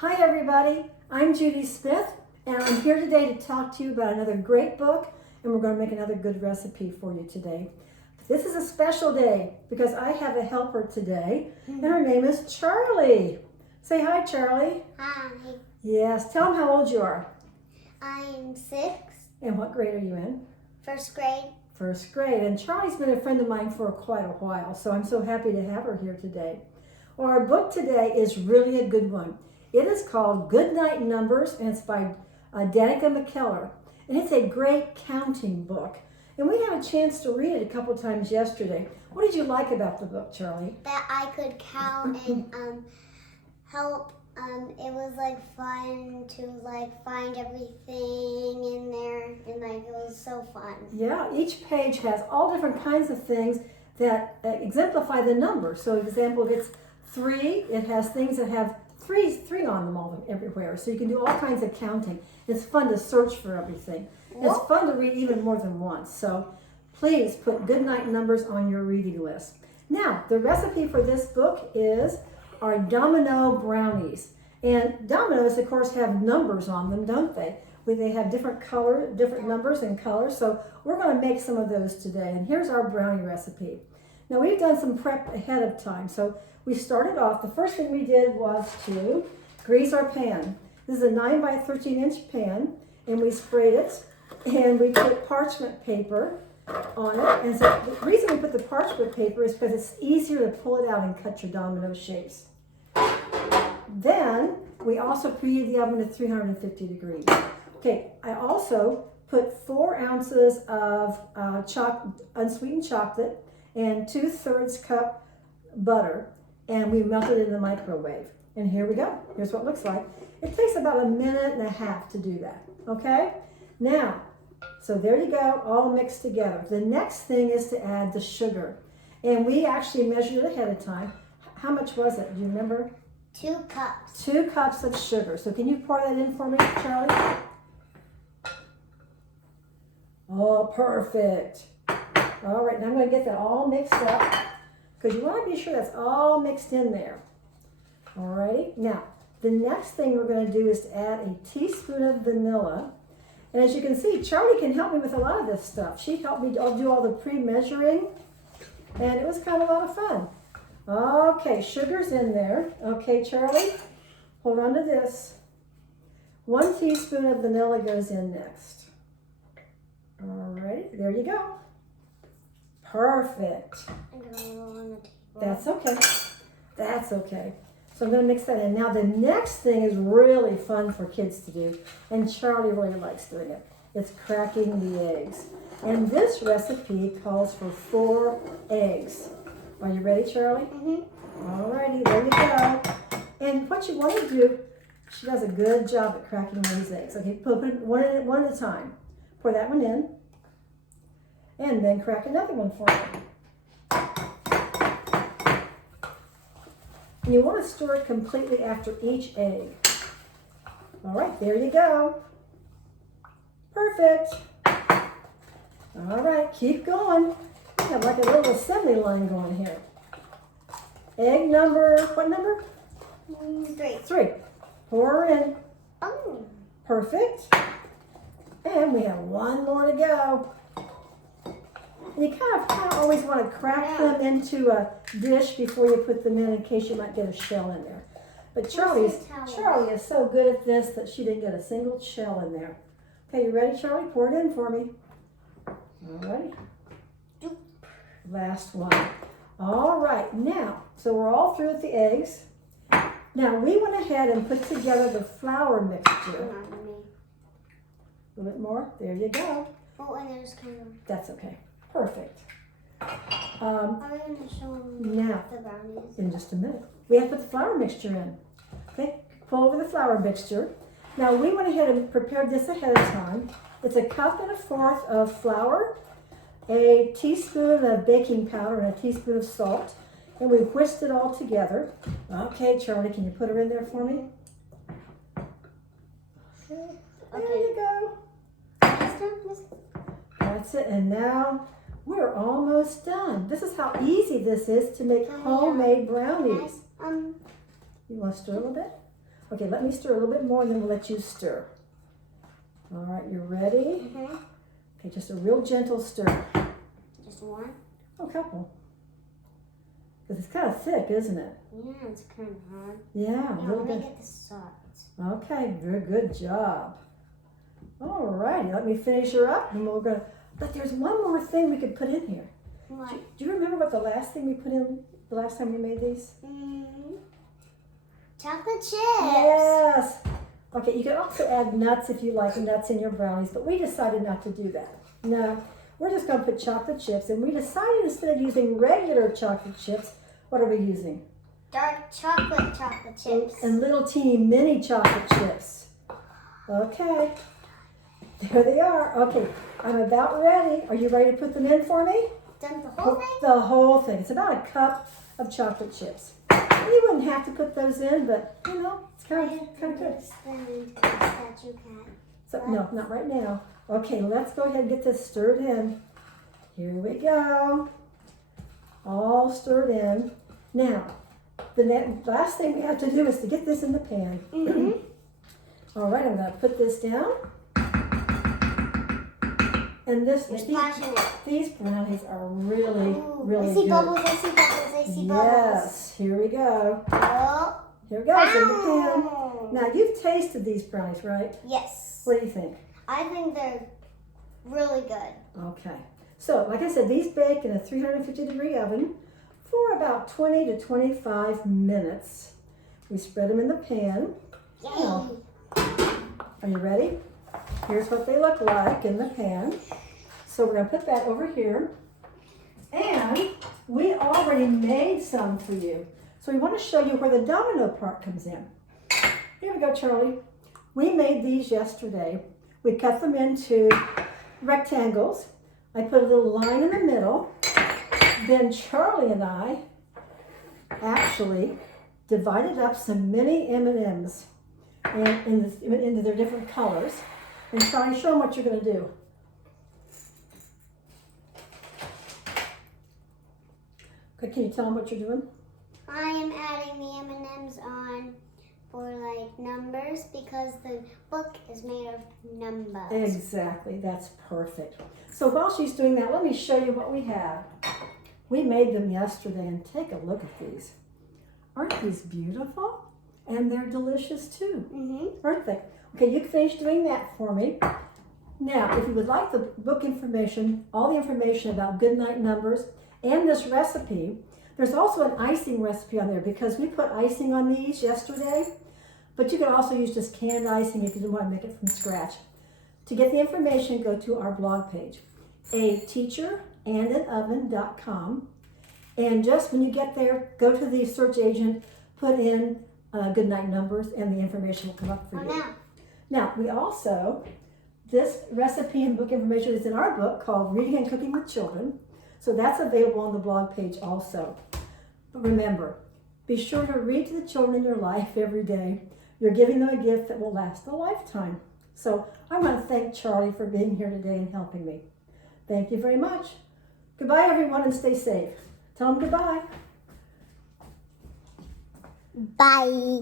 Hi everybody, I'm Judy Smith and I'm here today to talk to you about another great book, and we're going to make another good recipe for you today. This is a special day because I have a helper today and her name is Charlie. Say hi, Charlie. Hi. Yes, tell them how old you are. I'm 6. And what grade are you in? First grade. First grade. And Charlie's been a friend of mine for quite a while, so I'm so happy to have her here today. Well, our book today is really a good one. It is called Goodnight Numbers, and it's by Danica McKellar. And it's a great counting book. And we had a chance to read it a couple times yesterday. What did you like about the book, Charlie? That I could count and help. It was fun to find everything in there, and it was so fun. Yeah, each page has all different kinds of things that exemplify the number. So, example, if it's 3, it has things that have three on them all everywhere. So you can do all kinds of counting. It's fun to search for everything. It's fun to read even more than once. So please put Goodnight Numbers on your reading list. Now, the recipe for this book is our Domino Brownies. And dominoes, of course, have numbers on them, don't they? They have different numbers and colors. So we're going to make some of those today. And here's our brownie recipe. Now, we've done some prep ahead of time. So we started off, the first thing we did was to grease our pan. This is a 9 by 13 inch pan, and we sprayed it, and we put parchment paper on it. And so the reason we put the parchment paper is because it's easier to pull it out and cut your domino shapes. Then we also preheated the oven to 350 degrees. Okay, I also put 4 ounces of unsweetened chocolate and 2/3 cup butter, and we melted it in the microwave. And here we go. Here's what it looks like. It takes about 1.5 minutes to do that, okay? Now, so there you go, all mixed together. The next thing is to add the sugar. And we actually measured it ahead of time. How much was it? Do you remember? 2 cups. 2 cups of sugar. So can you pour that in for me, Charlie? Oh, perfect. All right, now I'm going to get that all mixed up because you want to be sure that's all mixed in there. All righty. Now, the next thing we're going to do is to add a teaspoon of vanilla. And as you can see, Charlie can help me with a lot of this stuff. She helped me do all the pre-measuring, and it was kind of a lot of fun. Okay, sugar's in there. Okay, Charlie, hold on to this. 1 teaspoon of vanilla goes in next. All right, there you go. Perfect. I'm going to roll on the table. That's okay. That's okay. So I'm going to mix that in. Now the next thing is really fun for kids to do, and Charlie really likes doing it. It's cracking the eggs. And this recipe calls for 4 eggs. Are you ready, Charlie? Mm-hmm. All righty, there you go. And what you want to do, she does a good job at cracking these eggs. Okay, put one at a time. Pour that one in, and then crack another one for me. And you want to stir it completely after each egg. All right, there you go. Perfect. All right, keep going. We have like a little assembly line going here. Egg number, what number? 3. 3. Pour her in. Oh. Perfect. And we have 1 more to go. And you kind of always want to crack them into a dish before you put them in case you might get a shell in there. But Charlie is so good at this that she didn't get a single shell in there. Okay, you ready, Charlie? Pour it in for me. All righty. Last one. All right, now, so we're all through with the eggs. Now, we went ahead and put together the flour mixture. A little bit more. There you go. Oh, and there's kind of... That's okay. Perfect. Are we going to show them Now, the brownies? in just a minute, we have to put the flour mixture in. Okay, pull over the flour mixture. Now, we went ahead and prepared this ahead of time. It's 1 1/4 cup of flour, a teaspoon of baking powder, and a teaspoon of salt. And we whisked it all together. Okay, Charlie, can you put her in there for me? Okay, there you go. That's it, and now we're almost done. This is how easy this is to make homemade brownies. You want to stir a little bit? Okay, let me stir a little bit more and then we'll let you stir. All right, you ready? Mm-hmm. Okay, just a real gentle stir. Just one? Oh, a couple. Because it's kind of thick, isn't it? Yeah, it's kind of hard. Yeah, a Yeah, little let me bit. get the sides. Okay, very good job. All righty, let me finish her up and we're gonna, but there's one more thing we could put in here. What? Do you remember what the last thing we put in the last time we made these? Chocolate chips. Yes. Okay, you can also add nuts if you like nuts in your brownies, but we decided not to do that. No, we're just gonna put chocolate chips, and we decided instead of using regular chocolate chips, what are we using? Dark chocolate chips. And little teeny mini chocolate chips. Okay, there they are. Okay, I'm about ready. Are you ready to put them in for me? Done the whole thing? The whole thing. It's about a cup of chocolate chips. You wouldn't have to put those in, but you know, it's kind of good. Statue cat. So, no, not right now. Okay, let's go ahead and get this stirred in. Here we go. All stirred in. Now, the last thing we have to do is to get this in the pan. Mm-hmm. All right, I'm going to put this down. And these brownies are really, really I see good. bubbles, I see bubbles, I see bubbles. Yes, here we go. Oh. Here we go, it's in the pan. Now, you've tasted these brownies, right? Yes. What do you think? I think they're really good. Okay. So, like I said, these bake in a 350-degree oven for about 20 to 25 minutes. We spread them in the pan. Yay. Now, are you ready? Here's what they look like in the pan. So we're going to put that over here. And we already made some for you. So we want to show you where the domino part comes in. Here we go, Charlie. We made these yesterday. We cut them into rectangles. I put a little line in the middle. Then Charlie and I actually divided up some mini M&Ms into their different colors. And Charlie, show them what you're going to do. Okay, can you tell them what you're doing? I am adding the M&Ms on for like numbers because the book is made of numbers. Exactly, that's perfect. So while she's doing that, let me show you what we have. We made them yesterday, and take a look at these. Aren't these beautiful? And they're delicious too, aren't they? Okay, you can finish doing that for me. Now, if you would like the book information, all the information about Goodnight numbers and this recipe, there's also an icing recipe on there because we put icing on these yesterday, but you can also use just canned icing if you didn't want to make it from scratch. To get the information, go to our blog page, ateacherandanoven.com, and just when you get there, go to the search agent, put in Goodnight numbers, and the information will come up for you. Now, we also, this recipe and book information is in our book called Reading and Cooking with Children. So that's available on the blog page also. But remember, be sure to read to the children in your life every day. You're giving them a gift that will last a lifetime. So I want to thank Charlie for being here today and helping me. Thank you very much. Goodbye, everyone, and stay safe. Tell them goodbye. Bye.